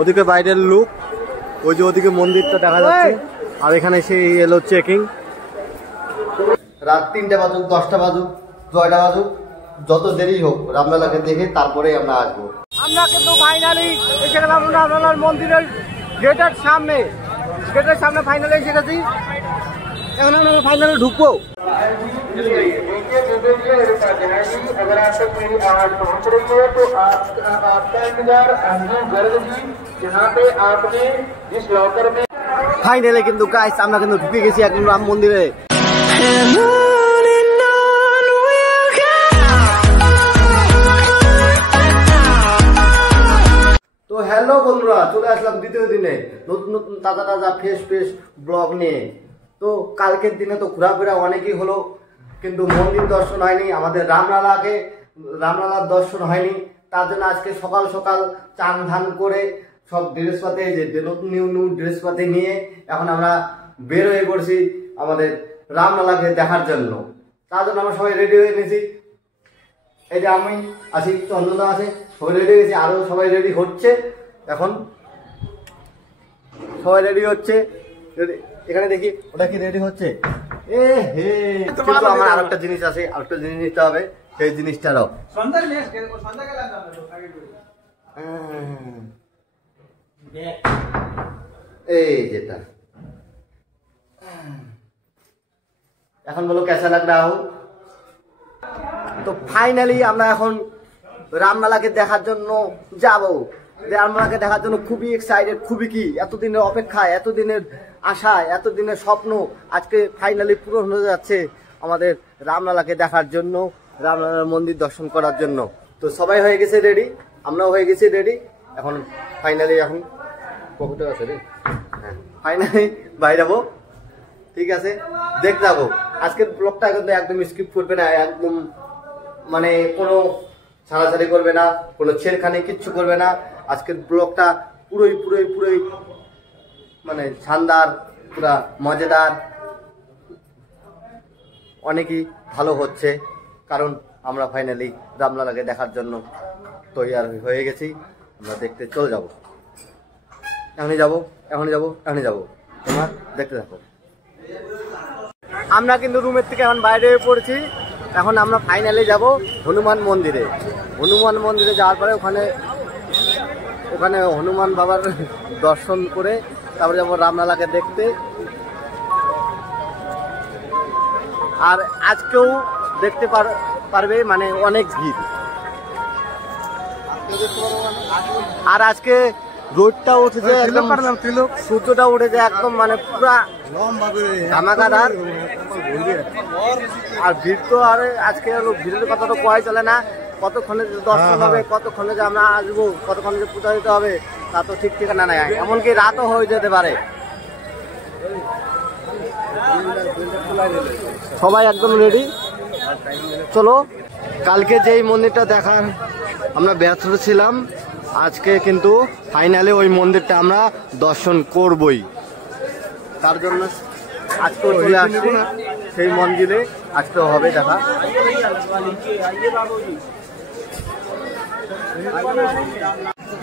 ওদিকে বাইরের লুক, ওই যে ওদিকে মন্দিরটা দেখা যাচ্ছে, আর এখানে সেই এলো চেকিং। রাত 3টা বাজুক, 10টা বাজুক, 6টা বাজুক, যত দেরি হোক রামলালাকে দেখে তারপরে আমরা আসবো। আমরা কিন্তু ফাইনালি এসে গেলাম রামলালার মন্দিরের গেটের সামনে। গেটের সামনে ফাইনালি এসে গেছি। এখন আমরা ফাইনালি ঢুকবো। ফাইনালি কিন্তু গাইস আমরা কিন্তু ঢুকে গেছি একদম রাম মন্দিরে। তো হ্যালো বন্ধুরা, চলে আসলাম দ্বিতীয় দিনে নতুন নতুন তাজা তাজা ফ্রেশ ফ্রেশ ব্লগ নিয়ে। তো কালকের দিনে তো ঘোরাফেরা অনেকই হলো, কিন্তু মন্দির দর্শন হয়নি, আমাদের রামলালার দর্শন হয়নি। তার জন্য আজকে সকাল সকাল চান ধান করে সব ড্রেসপাতি, যে নতুন নিউ নিউ ড্রেসপাতি নিয়ে এখন আমরা বের হয়ে পড়ছি আমাদের রামলালাকে দেখার জন্য। তার জন্য আমরা সবাই রেডি হয়ে গেছি। এই যে আমি আছি, চন্দনা আছে, সবাই রেডি হয়ে গেছি, আরো সবাই রেডি হচ্ছে। এখন সবাই রেডি হচ্ছে, এখানে দেখি ওটা কি রেডি হচ্ছে। কিন্তু আমার আরেকটা জিনিস আছে, আরেকটা জিনিস নিতে হবে, সেই জিনিসটারও এই যেটা। এখন বলো কেসা লাগ রা হো। তো ফাইনালি আমরা এখন রামলালাকে দেখার জন্য যাব। রামলালাকে দেখার জন্য খুবই এক্সাইটেড, খুবই কি এতদিনের অপেক্ষা, এতদিনের আশা, এতদিনের স্বপ্ন আজকে ফাইনালি পূরণ হয়ে যাচ্ছে আমাদের রামলালাকে দেখার জন্য, রামলালার মন্দির দর্শন করার জন্য। তো সবাই হয়ে গেছে রেডি, আমরাও হয়ে গেছি রেডি। এখন ফাইনালি এখন পকেটে আছে রে, হ্যাঁ ফাইনালি বাইরে যাবো। ঠিক আছে, দেখতে যাবো। আজকের ব্লগটা কিন্তু একদম স্কিপ করবে না, একদম মানে কোনো ছাড়াছাড়ি করবে না, কোনো ছেড়খানি কিচ্ছু করবে না। আজকের ব্লগটা পুরোই পুরোই পুরোই মানে শানদার, পুরা মজাদার, অনেকই ভালো হচ্ছে। কারণ আমরা ফাইনালি রামলালাকে দেখার জন্য তৈরি হয়ে গেছি। আমরা দেখতে চলে যাব, এখনই যাব, এখনই যাব, এখনই যাব। তোমরা দেখতে থাকো। আমরা কিন্তু রুমের থেকে এখন বাইরে পড়েছি। এখন আমরা ফাইনালি যাব হনুমান মন্দিরে। হনুমান মন্দিরে যাওয়ার পরে ওখানে হনুমান বাবার দর্শন করে তারপরে যাবো রামলালাকে দেখতে। আর আজকেও দেখতে পারবে, মানে অনেক ভিড়। আর আজকে রোদটা উঠেছে, সূর্যটা উঠেছে একদম মানে পুরা ধামাকাদার। আর ভিড় তো আর আজকে ভিড়ের কথা তো কয় চলে না। কতক্ষণে দর্শন হবে, কতক্ষণে যে আমরা আসবো, কতক্ষণে যে পূজা দিতে হবে তা তো ঠিক ঠিকানা নাই। এমনকি রাতও হয়ে যেতে পারে। সবাই একদম রেডি, চলো। কালকে যেই মন্দিরটা দেখার আমরা ব্যস্ত ছিলাম, আজকে কিন্তু ফাইনালি ওই মন্দিরটা আমরা দর্শন করবই। তার জন্য আজকেও চলে আসছি সেই মন্দিরে, আজকেও হবে দেখা।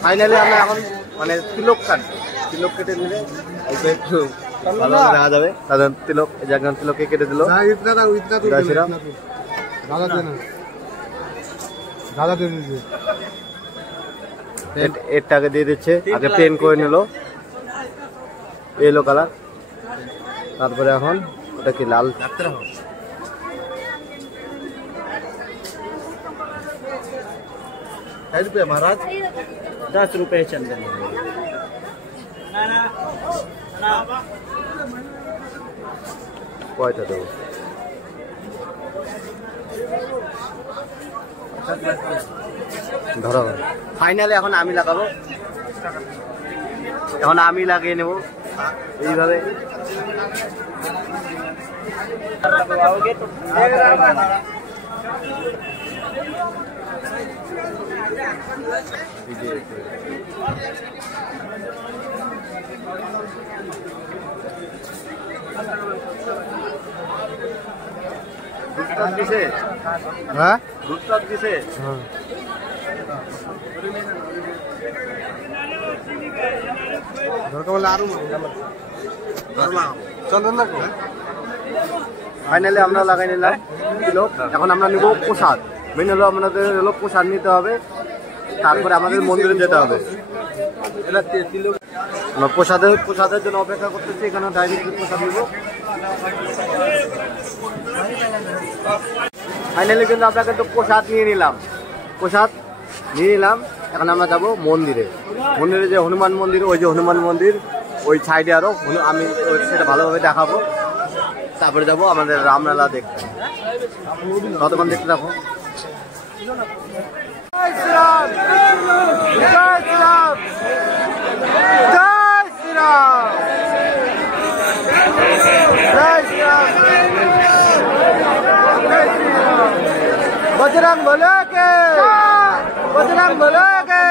ফাইনালি আমরা এখন মানে তিলক কাটবো, তিলক কেটে নিলে একটু ভালো দেখা যাবে। তাদের তিলক, এই যে একজন তিলককে কেটে দিল। এরটাকে দিয়ে দিচ্ছে, আগে পেন করে নিল এলো কালার, তারপরে এখন ওটা কি লাল। महाराज 10 रुपए चंदन। কয়টা দেবো? ধরো। ফাইনালি এখন আমি লাগাবো, এখন আমি লাগিয়ে নেব এইভাবে। হ্যাঁ ফাইনালি আমরা লাগাই নিলাম কিলো। এখন আমরা নিব প্রসাদ। মেন হলো আমাদের হলো প্রসাদ নিতে হবে, তারপরে আমাদের মন্দিরে যেতে হবে। প্রসাদের জন্য অপেক্ষা করতেছি, এখানে ডাইরেক্ট প্রসাদ নিব। ফাইনালি কিন্তু আমরা কিন্তু প্রসাদ নিয়ে নিলাম। এখন আমরা যাবো মন্দিরে। মন্দিরে যে হনুমান মন্দির, ওই যে হনুমান মন্দির ওই সাইডে আরো আমি সেটা ভালোভাবে দেখাবো। তারপরে যাবো আমাদের রামলালা দেখতে। কতক্ষণ দেখতে থাকো। জয় শ্রীরাম, জয় শ্রীরাম, জয় শ্রীরাম, জয় শ্রীরাম, बजरंग बले के, बजरंग बले के,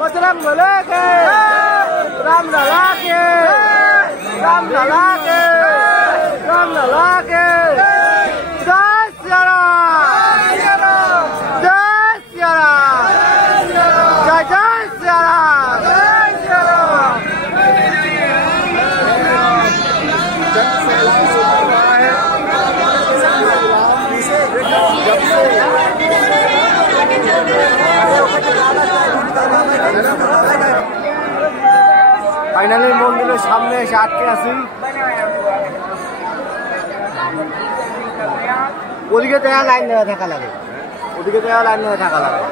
बजरंग बले के, राम लला के, राम लला के, राम लला के। जय श्री राम, जय श्री राम, जय जय श्री राम, जय श्री राम। ফাইনালি মন্দিরের সামনে এসে আটকে আছি। ওদিকে তো লাইন ধরে থাকা লাগে, ওদিকে তো লাইন ধরে থাকা লাগে।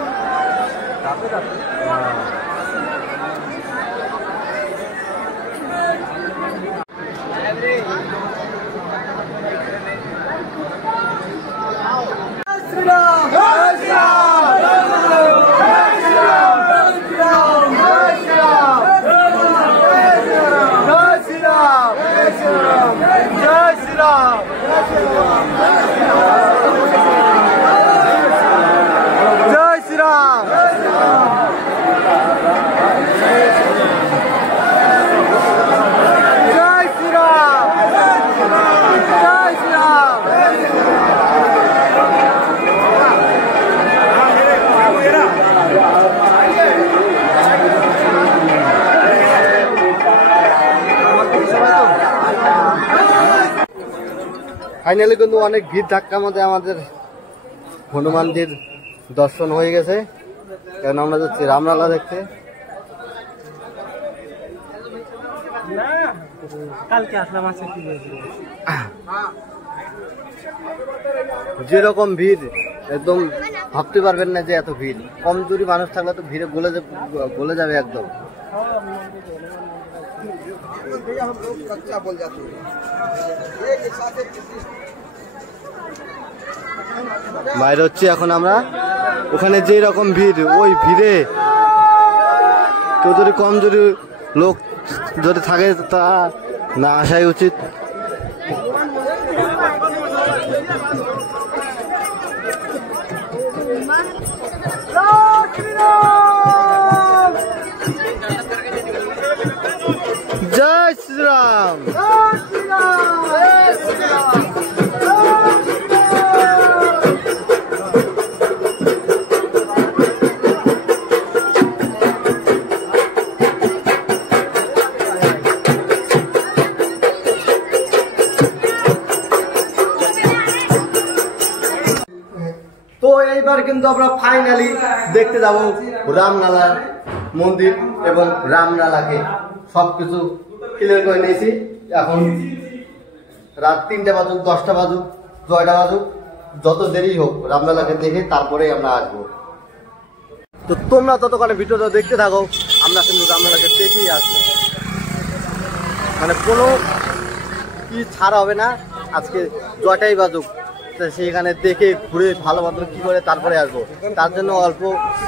ফাইনালি কিন্তু অনেক ভিড় ধাক্কার মধ্যে আমাদের হনুমানজির দর্শন হয়ে গেছে। কারণ আমরা যাচ্ছি রামলালা দেখতে। যেরকম ভিড় একদম ভাবতে পারবেন না যে এত ভিড়। কমজোরি মানুষ থাকলে তো ভিড়ে গলে যাবে একদম। বাইরে হচ্ছে এখন আমরা, ওখানে যে রকম ভিড়, ওই ভিড়ে কেউ যদি কমজোরি লোক যদি থাকে তা না আসাই উচিত। জয় শ্রীরাম, জয় শ্রীরাম, জয় শ্রীরাম। তো এইবার কিন্তু আমরা ফাইনালি দেখতে যাব রামলালা মন্দির এবং রামলালাকে। সবকিছু ক্লিয়ার করে নিয়েছি। এখন রাত 3টা বাজুক, 10টা বাজুক, 6টা বাজুক, যত দেরি হোক রামলালাকে দেখে তারপরে আমরা আসবো। তো তোমরা ততক্ষণে ভিডিওটা দেখতে থাকো। আমরা কিন্তু রামলালাকে দেখেই আসবো, মানে কোনো কি ছাড় হবে না। আজকে 6টাই বাজুক, সেখানে দেখে ঘুরে ভালো মতো কি করে তারপরে আসবো। তার জন্য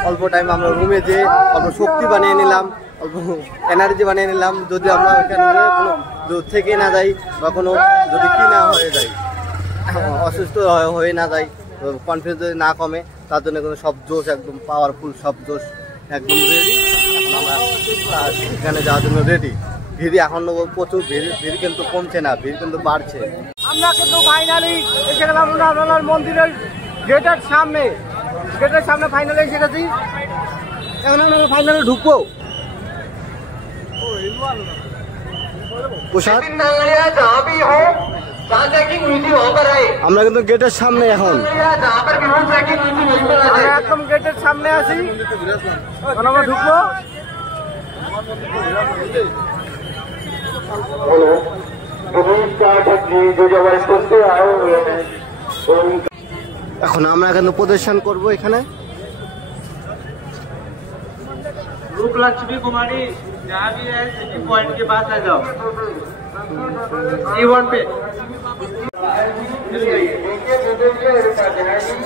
অল্প টাইম আমরা রুমে যেয়ে অল্প শক্তি বানিয়ে নিলাম, অল্প এনার্জি বানিয়ে নিলাম। যদি আমরা ওইখানে কোনো থেকে না যাই বা কোনো যদি কি না হয়ে যায়, অসুস্থ হয়ে না যাই, কনফিডেন্স যদি না কমে, তার জন্য কিন্তু সব জোশ একদম পাওয়ারফুল, সব জোশ একদম রেডি। আমরা এখানে যাওয়ার জন্য রেডি। ভিড় এখন প্রচুর ভিড় কিন্তু কমছে না, ভিড় কিন্তু বাড়ছে। আমরা কিন্তু ফাইনালি এসে গেলাম রামলালার মন্দিরের গেটের সামনে। গেটের সামনে ফাইনালি এসে গেছি। এখন আমরা ফাইনালি ঢুকবো। প্রসাদ আমরা কিন্তু গেটের সামনে এখন একদম গেটের সামনে আছি আমরা ঢুকবো এখন আমরা কিন্তু প্রদর্শন করবো এখানে रूप लक्ष्मी कुमारी जहाँ भी है सिटी पॉइंट के पास आ जाओ E1 पे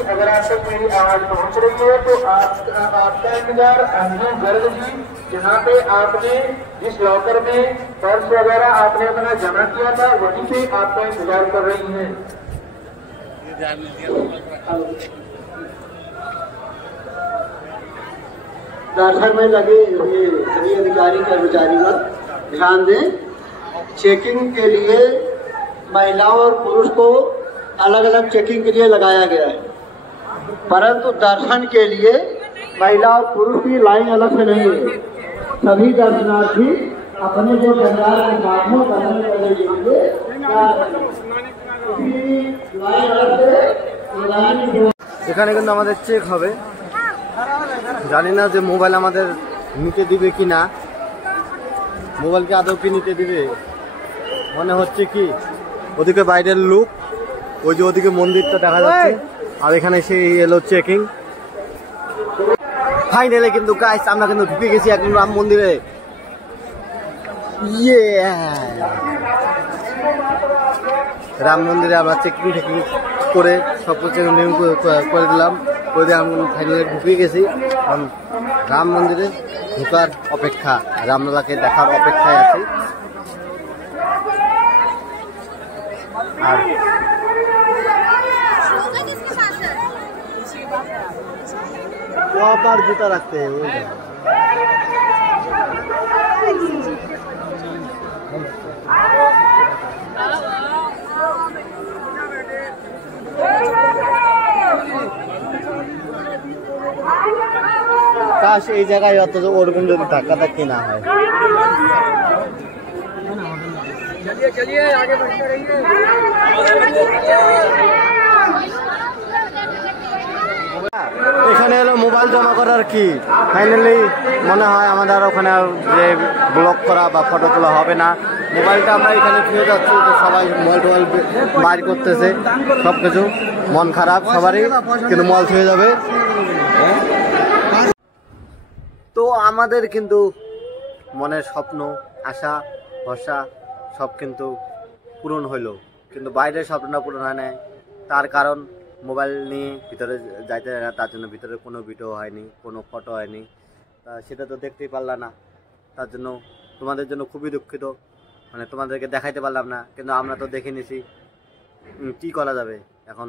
अगर आप तक मेरी आवाज पहुंच रही है तो आपका इंतजार गर्ग जी जहाँ पे आपने जिस लॉकर में पर्स वगैरह आपने अपना जमा किया था वहीं पे आपका इंतजार कर रही है। दर्शन में लगे हुए सभी अधिकारी कर्मचारीगण ध्यान दें, चेकिंग के लिए महिलाओं और पुरुष को अलग अलग चेकिंग के लिए लगाया गया है, परंतु दर्शन के लिए महिला और पुरुष की लाइन अलग से नहीं है। सभी दर्शनार्थी अपने जो परिवार के साधनों दर्शन करने के लिए लाइन अलग से এখানে কিন্তু আমাদের চেক হবে জানি না যে মোবাইল আমাদের নিতে দিবে কি না মোবাইলকে আদৌ কি নিতে দিবে মনে হচ্ছে কি ওদিকে বাইরের লুক ওই যে ওদিকে মন্দিরটা দেখা যাচ্ছে আর এখানে সেই এলো চেকিং ফাইনালি কিন্তু গাইস আমরা কিন্তু ঢুকে গেছি একদম রাম মন্দিরে ইয়ে রাম মন্দিরে আমরা চেকিং টেকিং করে সব কিছু নিয়ম করে দিলাম করে দিয়ে আমি ফাইনালি ঢুকে গেছি কারণ রাম মন্দিরে ঢোকার অপেক্ষা রামলালাকে দেখার অপেক্ষায় আছি আর প্রপার জুতা রাখতে ওই কাশ এই জায়গায় অত ওরকম যদি ধাক্কা ধাক্কি না হয় এখানে এলো মোবাইল জমা করার কি ফাইনালি মনে হয় আমাদের ওখানে যে ব্লক করা বা ফটো তোলা হবে না মোবাইলটা আমরা এখানে ফিরে যাচ্ছি তো সবাই মোবাইল টোবাইল বাইর করতেছে সব কিছু মন খারাপ সবারই কিন্তু মোবাইল ছুঁয়ে যাবে তো আমাদের কিন্তু মনের স্বপ্ন আশা ভরসা সব কিন্তু পূরণ হইলো কিন্তু বাইরের স্বপ্নটা পূরণ হয় নাই তার কারণ মোবাইল নিয়ে ভিতরে যাইতে হয় না তার জন্য ভিতরে কোনো ভিডিও হয়নি কোনো ফটো হয়নি তা সেটা তো দেখতেই পারলাম না তার জন্য তোমাদের জন্য খুবই দুঃখিত মানে তোমাদেরকে দেখাইতে পারলাম না কিন্তু আমরা তো দেখে নিছি কী করা যাবে এখন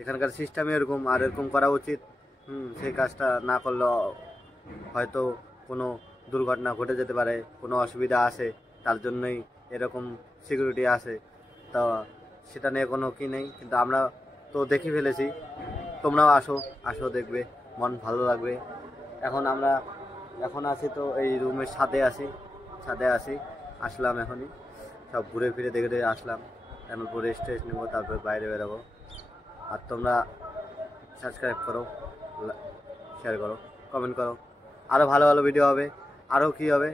এখানকার সিস্টেমই এরকম আর এরকম করা উচিত সেই কাজটা না করলে হয়তো কোনো দুর্ঘটনা ঘটে যেতে পারে কোনো অসুবিধা আছে তার জন্যই এরকম সিকিউরিটি আছে তা সেটা নিয়ে কোনো কি নেই কিন্তু আমরা তো দেখে ফেলেছি তোমরাও আসো দেখবে মন ভালো লাগবে এখন আছি তো এই রুমের ছাদে আছি আসলাম এখনই সব ঘুরে ফিরে দেখে আসলাম এখন পরে স্টেজ নেবো তারপর বাইরে বেরোবো আর তোমরা সাবস্ক্রাইব করো শেয়ার করো কমেন্ট করো আরও ভালো ভালো ভিডিও হবে আরও কী হবে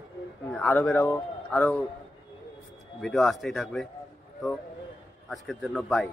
আরও বেরোবো আরও ভিডিও আসতেই থাকবে তো আজকের জন্য বাই